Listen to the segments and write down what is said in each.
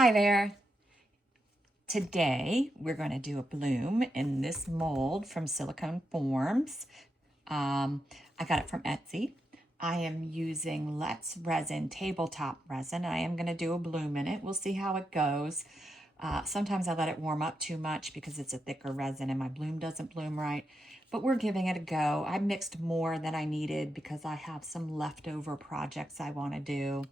Hi there. Today we're going to do a bloom in this mold from Silikon Forms. I got it from Etsy. I am using Let's Resin tabletop resin. I am going to do a bloom in it. We'll see how it goes. Sometimes I let it warm up too much because it's a thicker resin and my bloom doesn't bloom right, but we're giving it a go. I mixed more than I needed because I have some leftover projects I want to do.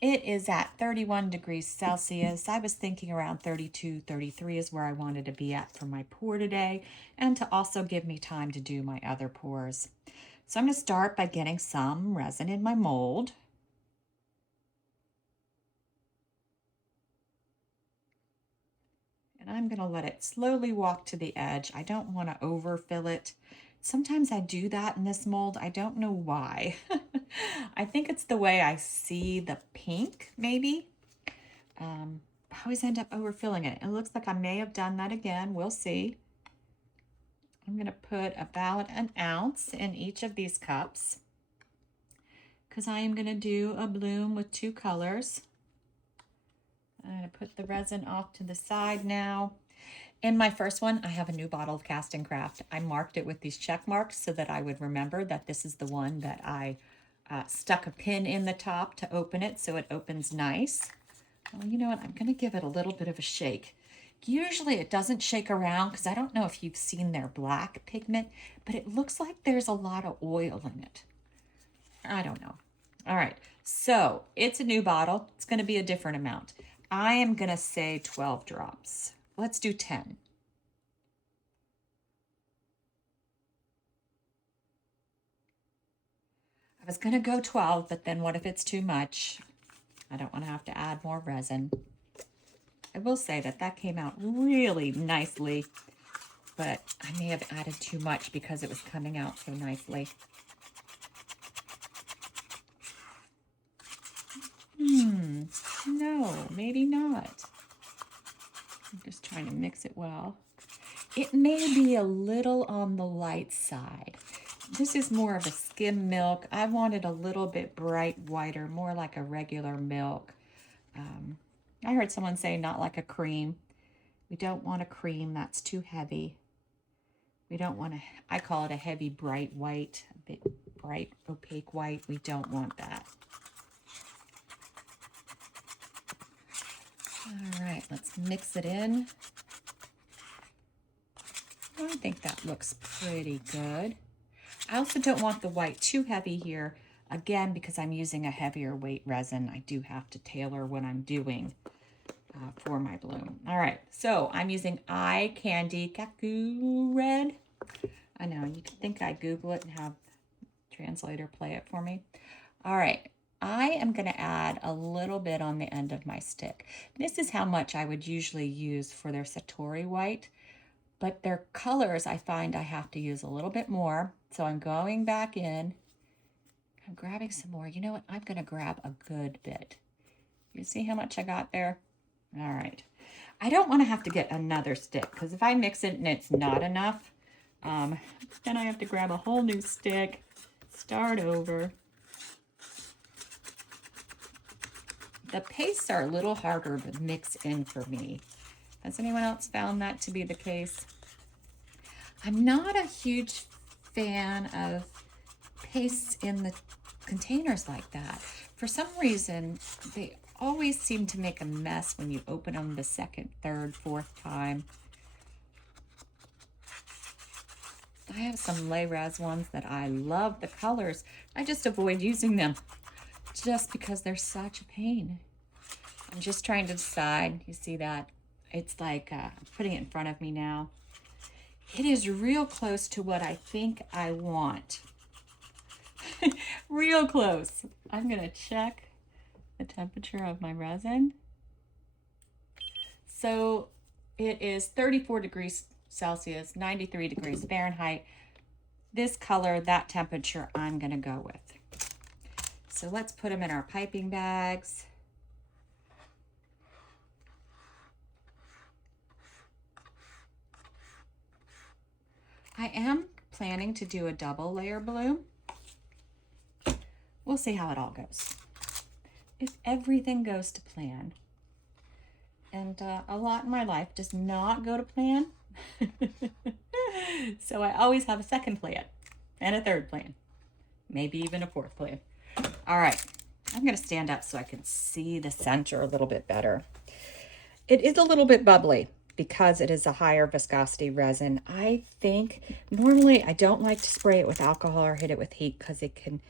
It is at 31 degrees Celsius. I was thinking around 32, 33 is where I wanted to be at for my pour today, and to also give me time to do my other pours. So I'm going to start by getting some resin in my mold. And I'm going to let it slowly walk to the edge. I don't want to overfill it. Sometimes I do that in this mold. I don't know why. I think it's the way I see the pink, maybe. I always end up overfilling it. It looks like I may have done that again. We'll see. I'm going to put about an ounce in each of these cups because I am going to do a bloom with two colors. I'm going to put the resin off to the side now. In my first one, I have a new bottle of CastinCraft. I marked it with these check marks so that I would remember that this is the one that I stuck a pin in the top to open it so it opens nice. Well, you know what? I'm going to give it a little bit of a shake. Usually it doesn't shake around because I don't know if you've seen their black pigment, but it looks like there's a lot of oil in it. I don't know. All right, so it's a new bottle. It's going to be a different amount. I am going to say 12 drops. Let's do 10. I was going to go 12, but then what if it's too much? I don't want to have to add more resin. I will say that that came out really nicely, but I may have added too much because it was coming out so nicely. No, maybe not. I'm just trying to mix it well. It may be a little on the light side. This is more of a skim milk. I wanted a little bit bright whiter, more like a regular milk. I heard someone say not like a cream. We don't want a cream, that's too heavy. We don't want I call it a heavy bright white, a bit bright opaque white. We don't want that. All right, let's mix it in. I think that looks pretty good. I also don't want the white too heavy here. Again, because I'm using a heavier weight resin, I do have to tailor what I'm doing for my bloom. All right, so I'm using Eye Candy Kaku Red. I know, you can think I Google it and have translator play it for me. All right, I am going to add a little bit on the end of my stick. This is how much I would usually use for their Satori white, but their colors I find I have to use a little bit more. So I'm going back in. I'm grabbing some more. You know what? I'm going to grab a good bit. You see how much I got there? All right. I don't want to have to get another stick because if I mix it and it's not enough, then I have to grab a whole new stick, start over. The pastes are a little harder to mix in for me. Has anyone else found that to be the case? I'm not a huge fan of pastes in the containers like that. For some reason, they always seem to make a mess when you open them the second, third, fourth time. I have some Les Raz ones that I love the colors. I just avoid using them just because they're such a pain. I'm just trying to decide. You see that? It's like I'm putting it in front of me now. It is real close to what I think I want. Real close. I'm going to check the temperature of my resin. So it is 34 degrees Celsius, 93 degrees Fahrenheit. This color, that temperature, I'm going to go with. So let's put them in our piping bags. I am planning to do a double layer bloom. We'll see how it all goes. if everything goes to plan. And a lot in my life does not go to plan. So I always have a second plan and a third plan, maybe even a fourth plan. All right, I'm gonna stand up so I can see the center a little bit better. It is a little bit bubbly because it is a higher viscosity resin. I think normally I don't like to spray it with alcohol or hit it with heat because it can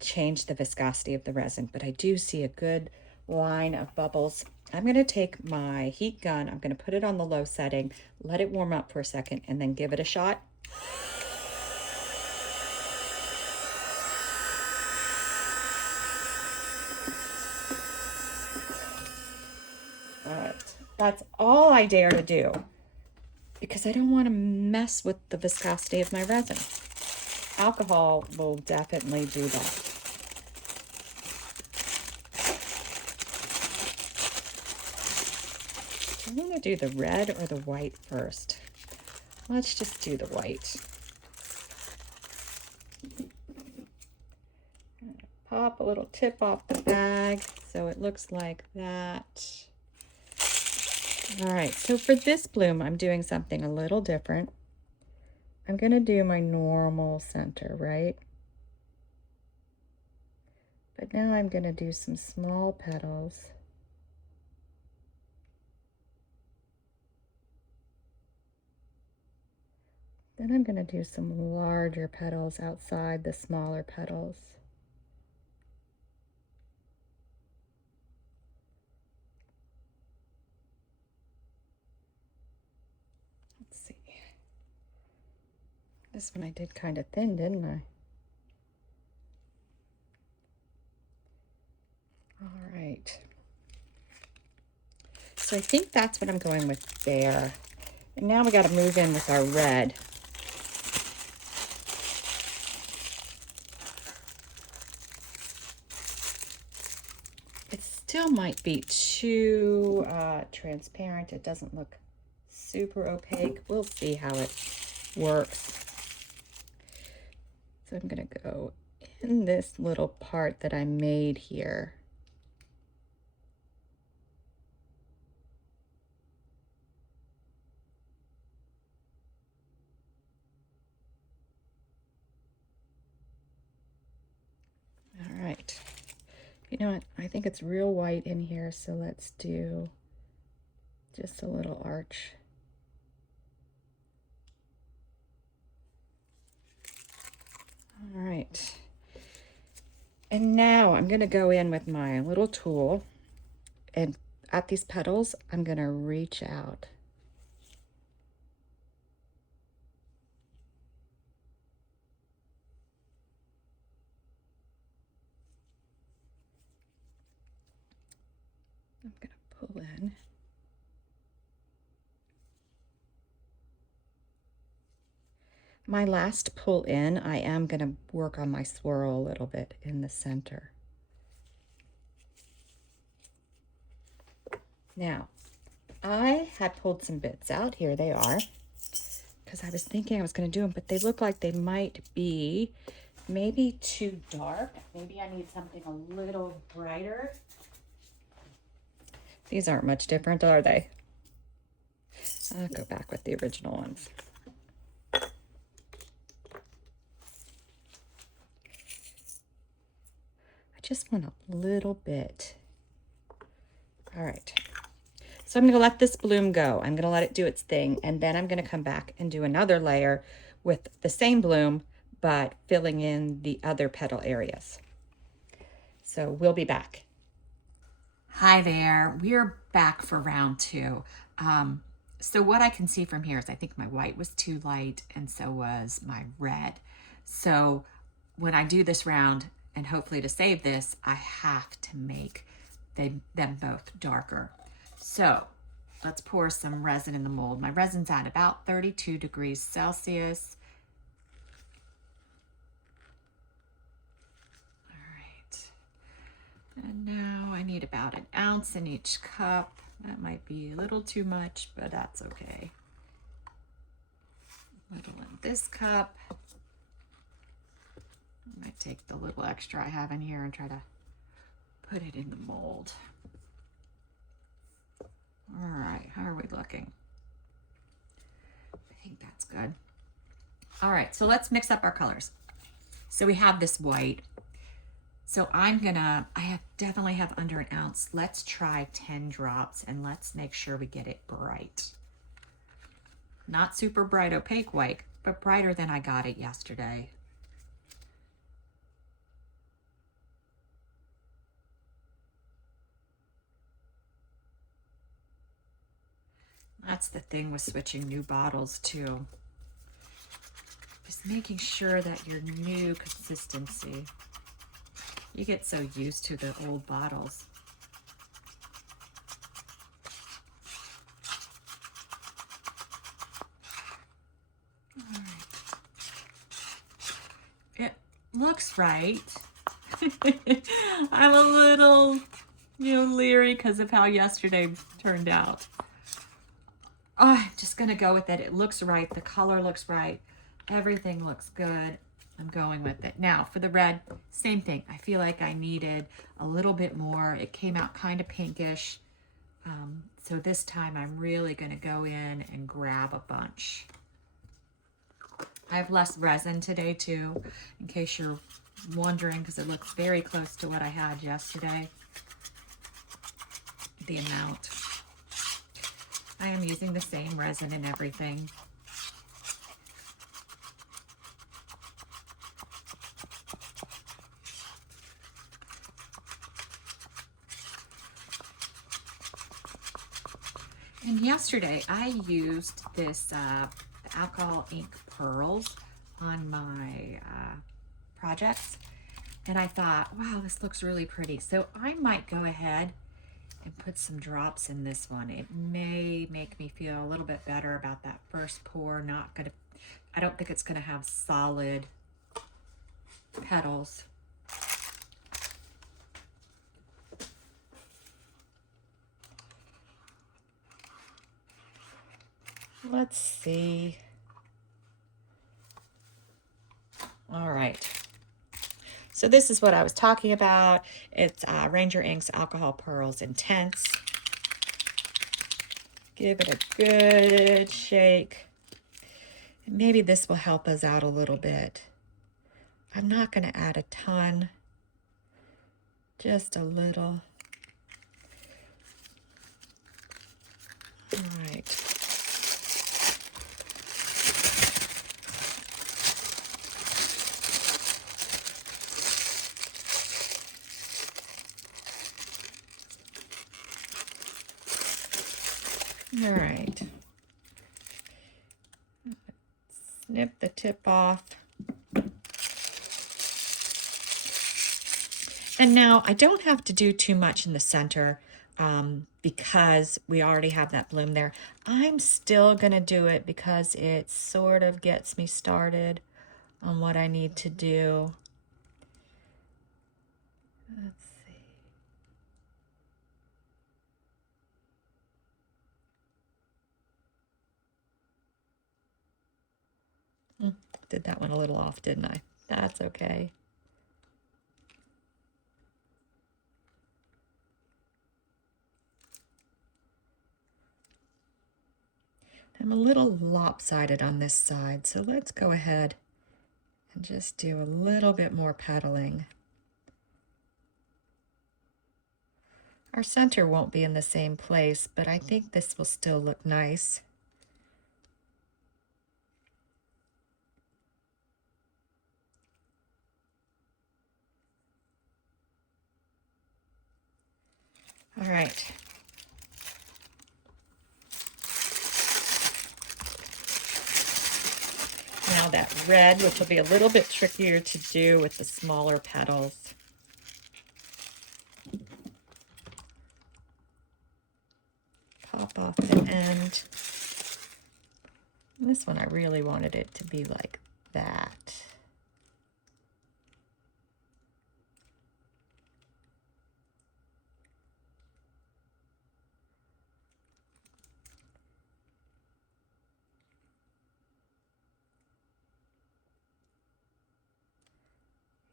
change the viscosity of the resin, but I do see a good line of bubbles. I'm going to take my heat gun, I'm going to put it on the low setting, let it warm up for a second, and then give it a shot. All right, that's all I dare to do because I don't want to mess with the viscosity of my resin. Alcohol will definitely do that. I'm going to do the red or the white first. Let's just do the white. Pop a little tip off the bag so it looks like that. All right, so for this bloom, I'm doing something a little different. I'm going to do my normal center, right? But now I'm going to do some small petals. Then I'm going to do some larger petals outside the smaller petals. Let's see. This one I did kind of thin, didn't I? All right. So I think that's what I'm going with there. And now we got to move in with our red. It still might be too transparent. It doesn't look super opaque. We'll see how it works. So I'm going to go in this little part that I made here. All right. You know what? I think it's real white in here, so let's do just a little arch. All right. And now I'm going to go in with my little tool, and at these petals, I'm going to reach out. I'm going to pull in. My last pull in, I am going to work on my swirl a little bit in the center. Now, I had pulled some bits out. Here they are. Because I was thinking I was going to do them, but they look like they might be maybe too dark. Maybe I need something a little brighter. These aren't much different, are they? I'll go back with the original ones. I just want a little bit. All right. So I'm going to let this bloom go. I'm going to let it do its thing, and then I'm going to come back and do another layer with the same bloom, but filling in the other petal areas. So we'll be back. Hi there. We're back for round two. So what I can see from here is I think my white was too light, and so was my red. So when I do this round, and hopefully to save this, I have to make them both darker. So let's pour some resin in the mold. My resin's at about 32 degrees Celsius. All right. And now I need about 1 ounce in each cup. That might be a little too much, but that's okay. A little in this cup. I might take the little extra I have in here and try to put it in the mold. All right, how are we looking? I think that's good. All right, so let's mix up our colors. So we have this white. So definitely have under an ounce. Let's try 10 drops and let's make sure we get it bright. Not super bright opaque white, but brighter than I got it yesterday. That's the thing with switching new bottles too. Just making sure that your new consistency. You get so used to the old bottles. All right. It looks right. I'm a little, leery because of how yesterday turned out. Oh, I'm just gonna go with it. It looks right. The color looks right. Everything looks good. I'm going with it. Now for the red, same thing. I feel like I needed a little bit more. It came out kind of pinkish. So this time I'm really gonna go in and grab a bunch. I have less resin today too, in case you're wondering, because it looks very close to what I had yesterday. The amount. I am using the same resin and everything. And yesterday I used this alcohol ink pearls on my projects, and I thought, wow, this looks really pretty. So I might go ahead and put some drops in this one. It may make me feel a little bit better about that first pour. I don't think it's gonna have solid petals. Let's see. All right. So this is what I was talking about. It's Ranger Inks Alcohol Pearls Intense. Give it a good shake. And maybe this will help us out a little bit. I'm not going to add a ton, just a little. All right. All right. Snip the tip off. And now I don't have to do too much in the center because we already have that bloom there. I'm still going to do it because it sort of gets me started on what I need to do. Let's see. Did that one a little off, didn't I? That's okay. I'm a little lopsided on this side, so let's go ahead and just do a little bit more petaling. Our center won't be in the same place, but I think this will still look nice. All right. Now that red, which will be a little bit trickier to do with the smaller petals. Pop off the end. And this one, I really wanted it to be like that.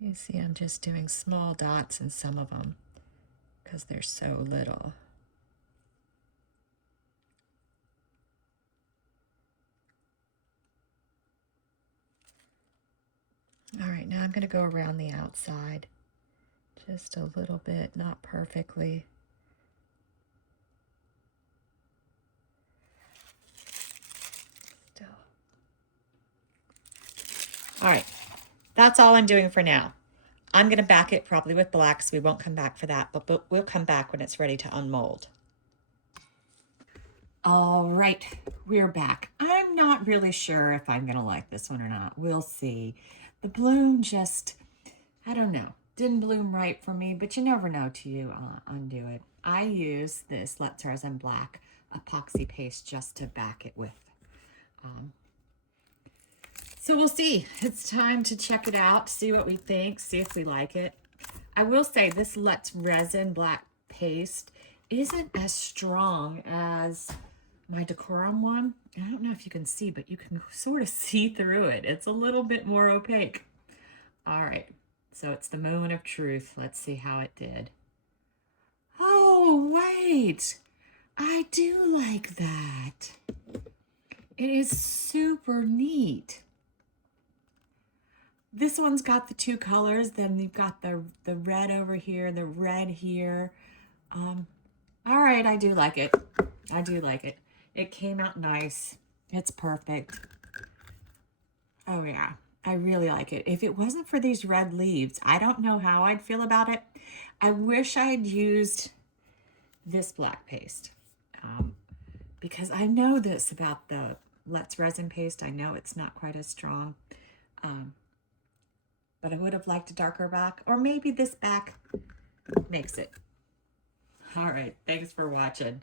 You see, I'm just doing small dots in some of them. because there's so little. All right, now I'm going to go around the outside just a little bit, not perfectly. Still. All right, that's all I'm doing for now. I'm going to back it probably with black, so we won't come back for that, but we'll come back when it's ready to unmold. All right, we're back. I'm not really sure if I'm going to like this one or not. We'll see. The bloom just, I don't know, didn't bloom right for me, but you never know till you undo it. I use this Let's Resin Black epoxy paste just to back it with. So we'll see. It's time to check it out, see what we think, see if we like it. I will say this Let's Resin Black paste isn't as strong as my Decorum one. I don't know if you can see, but you can sort of see through it. It's a little bit more opaque. All right, so it's the moment of truth. Let's see how it did. Oh, wait. I do like that. It is super neat. This one's got the two colors. Then you've got the red over here, the red here. All right, I do like it. I do like it. It came out nice. It's perfect. Oh yeah, I really like it. If it wasn't for these red leaves, I don't know how I'd feel about it. I wish I'd used this black paste because I know this about the Let's Resin paste. I know it's not quite as strong, but I would have liked a darker back, or maybe this back makes it. All right, thanks for watching.